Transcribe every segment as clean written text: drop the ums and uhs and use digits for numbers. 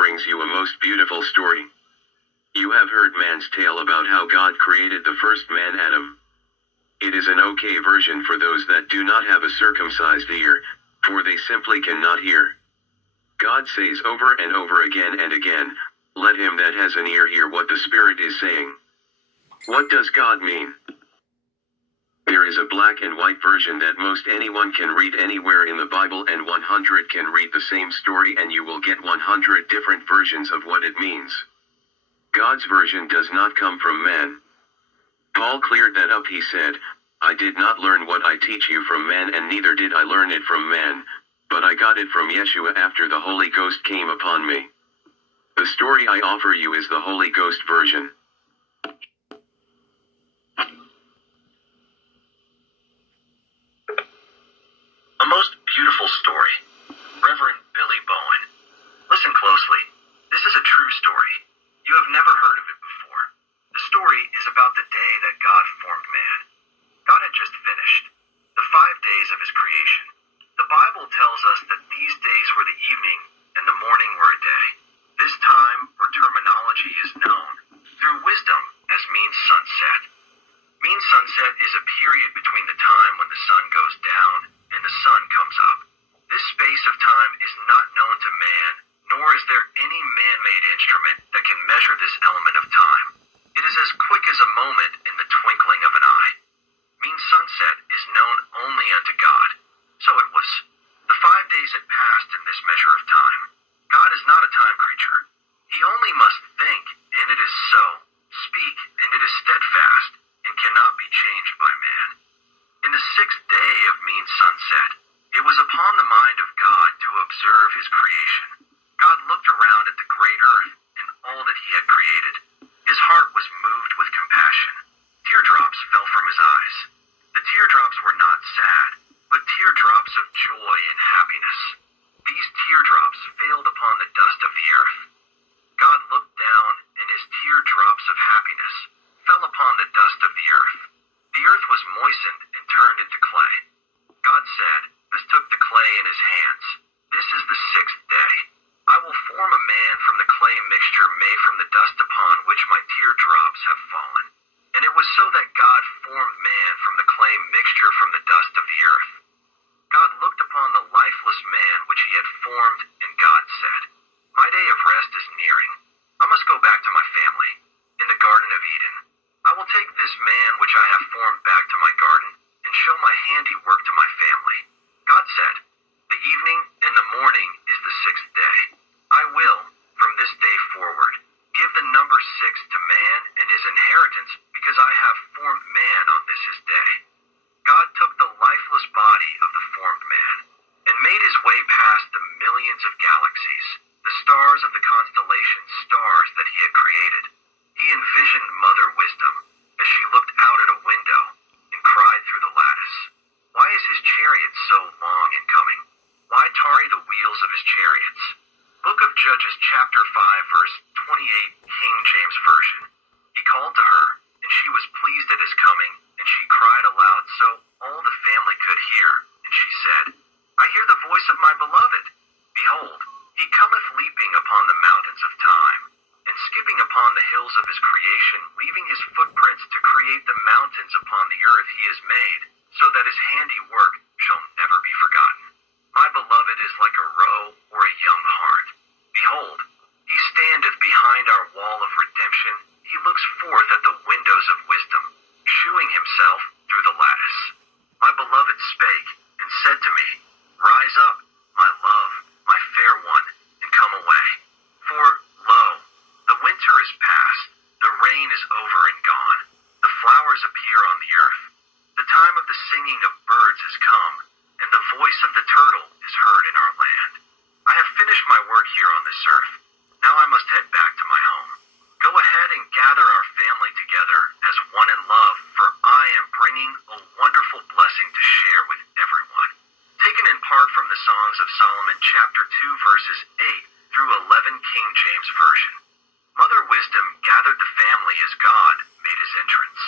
brings you a most beautiful story. You have heard man's tale about how God created the first man Adam. It is an okay version for those that do not have a circumcised ear, for they simply cannot hear. God says over and over again and again, "Let him that has an ear hear what the Spirit is saying." What does God mean? There is a black and white version that most anyone can read anywhere in the Bible, and 100 can read the same story and you will get 100 different versions of what it means. God's version does not come from man. Paul cleared that up. He said, "I did not learn what I teach you from man, and neither did I learn it from man, but I got it from Yeshua after the Holy Ghost came upon me." The story I offer you is the Holy Ghost version. A most beautiful story. Reverend Billy Bowen. Listen closely. This is a true story. You have never heard of it before. The story is about the day that God formed man. God had just finished the 5 days of his creation. The Bible tells us that these days were the evening and the morning were a day. This time or terminology is known through wisdom as mean sunset. Mean sunset is a period between the time when the sun goes down and the sun comes up. This space of time is not known to man, nor is there any man-made instrument that can measure this element of time. It is as quick as a moment in the twinkling of an eye. Mean sunset is known only unto God. So it was. The 5 days had passed in this measure of time. God is not a time creature. He only must think, and it is so, speak, and it is steadfast, and cannot be changed by man. In the 6th day of mean sunset, it was upon the mind of God to observe his creation. God looked around at the great earth and all that he had created. His heart was moved with compassion. Teardrops fell from his eyes. The teardrops were not sad, but teardrops of joy and happiness. These teardrops failed upon the dust of the earth. God looked down, and his teardrops of happiness fell upon the dust of the earth. The earth was moistened and turned into clay. God said, as took the clay in his hands, "This is the 6th day. I will form a man from the clay mixture made from the dust upon which my teardrops have fallen." And it was so that God formed man from the clay mixture from the dust of the earth. God looked upon the lifeless man which he had formed, and God said, "My day of rest is nearing. I must go back to my family, in the Garden of Eden. I will take this man which I have formed back to my garden, and show my handiwork to my family." God said, "The evening and the morning is the 6th day. I will, from this day forward, give the number 6 to man and his inheritance, because I have formed man on this his day." God took the lifeless body of the formed man, and made his way past the millions of galaxies, the stars of the constellation stars that he had created. He envisioned Mother Wisdom, as she looked out at a window, and cried through the lattice, "Why is his chariot so long in coming? Why tarry the wheels of his chariots?" Book of Judges chapter 5 verse 28 King James Version. He called to her, and she was pleased at his coming, and she cried aloud so all the family could hear, and she said, "I hear the voice of my beloved. Behold, he cometh leaping upon the mountains of time, and skipping upon the hills of his creation, leaving his footprints to create the mountains upon the earth he has made, so that his handiwork shall never be forgotten. My beloved is like a roe or a young hart. Behold, he standeth behind our wall of redemption. He looks forth at the windows of wisdom, shewing himself through the lattice. My beloved spake, and said to me, Rise up, my love, my fair one, and come away. For, lo, the winter is past, the rain is over and gone, the flowers appear on the earth. The time of the singing of birds is come, and the voice of the turtle is heard in our land. I have finished my work here on this earth. Now I must head back to my home. Go ahead and gather our family together as one in love, for I am bringing a wonderful blessing to share with everyone." Taken in part from the Songs of Solomon chapter 2 verses 8 through 11 King James Version. Mother Wisdom gathered the family as God made his entrance.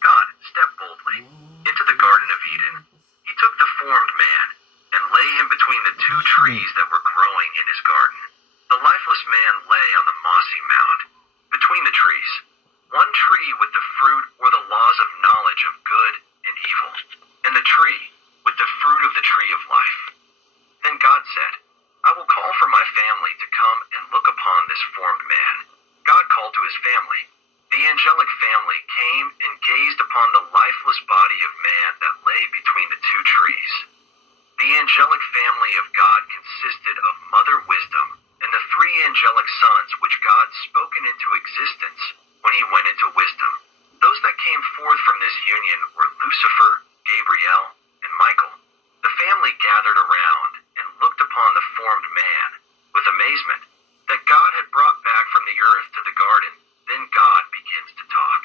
God stepped boldly into the Garden of Eden. He took the formed man and lay him between the two trees that were growing in his garden. The lifeless lifeless body of man that lay between the two trees. The angelic family of God consisted of Mother Wisdom and the three angelic sons which God spoken into existence when he went into wisdom. Those that came forth from this union were Lucifer, Gabriel, and Michael. The family gathered around and looked upon the formed man with amazement that God had brought back from the earth to the garden. Then God begins to talk.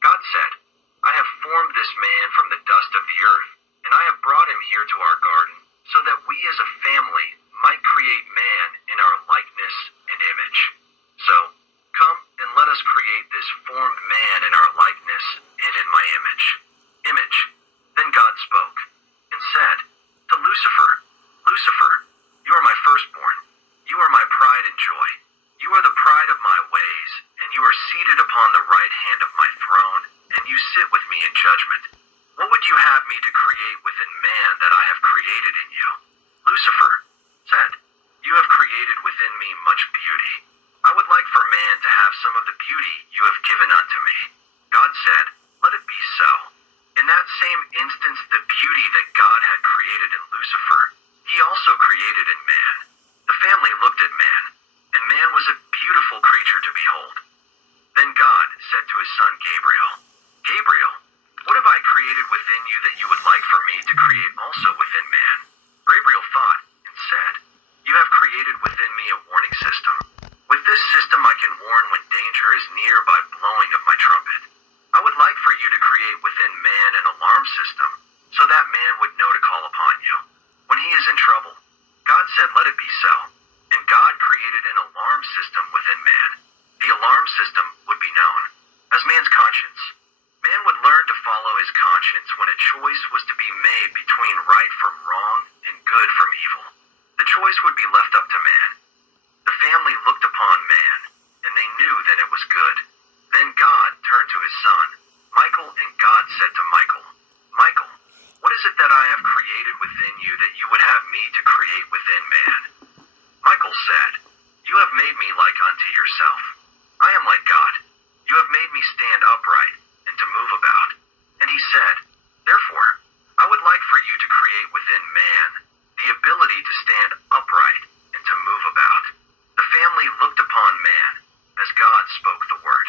God said, I have formed this man from the dust of the earth, and I have brought him here to our garden, so that we as a family might create man in our likeness and image. So, come and let us create this formed man in our likeness and in my image. Image. Then God spoke and said to Lucifer, Lucifer, you are my firstborn. You are my pride and joy. You are the pride of my ways, and you are seated upon the right hand of my throne, and you sit with me in judgment. What would you have me to create within man that I have created in you? Lucifer said, you have created within me much beauty. I would like for man to have some of the beauty you have given unto me. God said, let it be so. In that same instance, the beauty that God had created in Lucifer, he also created in man. The family looked at man, and man was a beautiful creature to behold. Then God said to his son Gabriel, Gabriel, what have I created within you that you would like for me to create also within man? Gabriel thought and said, you have created within me a warning system. With this system I can warn when danger is near by blowing of my trumpet. I would like for you to create within man an alarm system, so that man would know to call upon you when he is in trouble. God said, let it be so. And God created an alarm system within man. The alarm system would be known as man's conscience. Man would learn to follow his conscience when a choice was to be made between right from wrong and good from evil. The choice would be left up to man. The family looked upon man, and they knew that it was good. Then God turned to his son, Michael, and God said to Michael, Michael, what is it that I have created within you that you would have me to create within man? Michael said, you have made me like unto yourself. I am like God. You have made me stand upright and to move about. And he said, therefore, I would like for you to create within man the ability to stand upright and to move about. The family looked upon man as God spoke the word.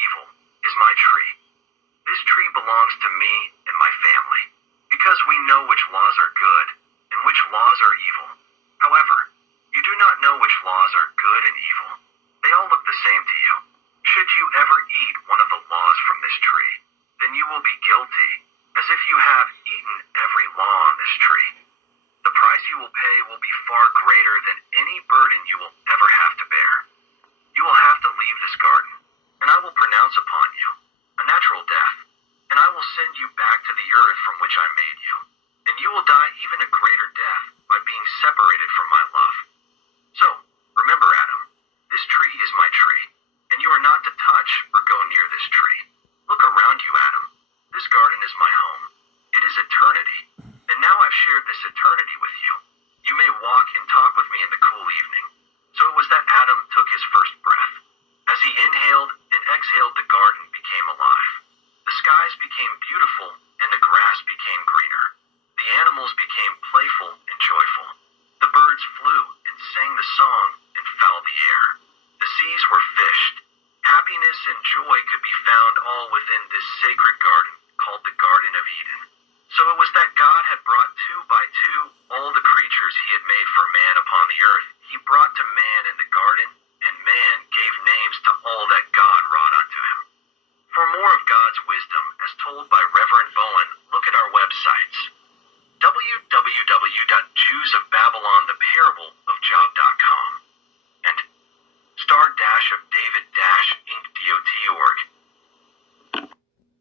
evil is my tree. This tree belongs to me and my family, because we know which laws are good and which laws are evil. However, you do not know which laws are good and evil. They all look the same to you. Should you ever eat one of the laws from this tree, then you will be guilty, as if you have eaten every law on this tree. The price you will pay will be far greater than any burden you will ever have to bear. You will have to leave this garden, and I will pronounce upon you a natural death, and I will send you back to the earth from which I made you, and you will die even a greater death by being separated from my love. So, remember, Adam, this tree is my tree, and you are not to touch or go near this tree. Look around you, Adam. This garden is my home. It is eternity, and now I've shared this eternity with you. You may walk and talk with me in the cool evening. So it was that Adam took his first breath. As he inhaled and exhaled, the garden became alive. The skies became beautiful, and the grass became greener. The animals became playful and joyful. The birds flew and sang the song and fouled the air. The seas were fished. Happiness and joy could be found all within this sacred garden called the Garden of Eden. So it was that God had brought two by two all the creatures he had made for man upon the earth. He brought to man in the garden, and man gave names to all that God wrought unto him. For more of God's wisdom, as told by Reverend Bowen, look at our websites: www.jewsofbabylontheparable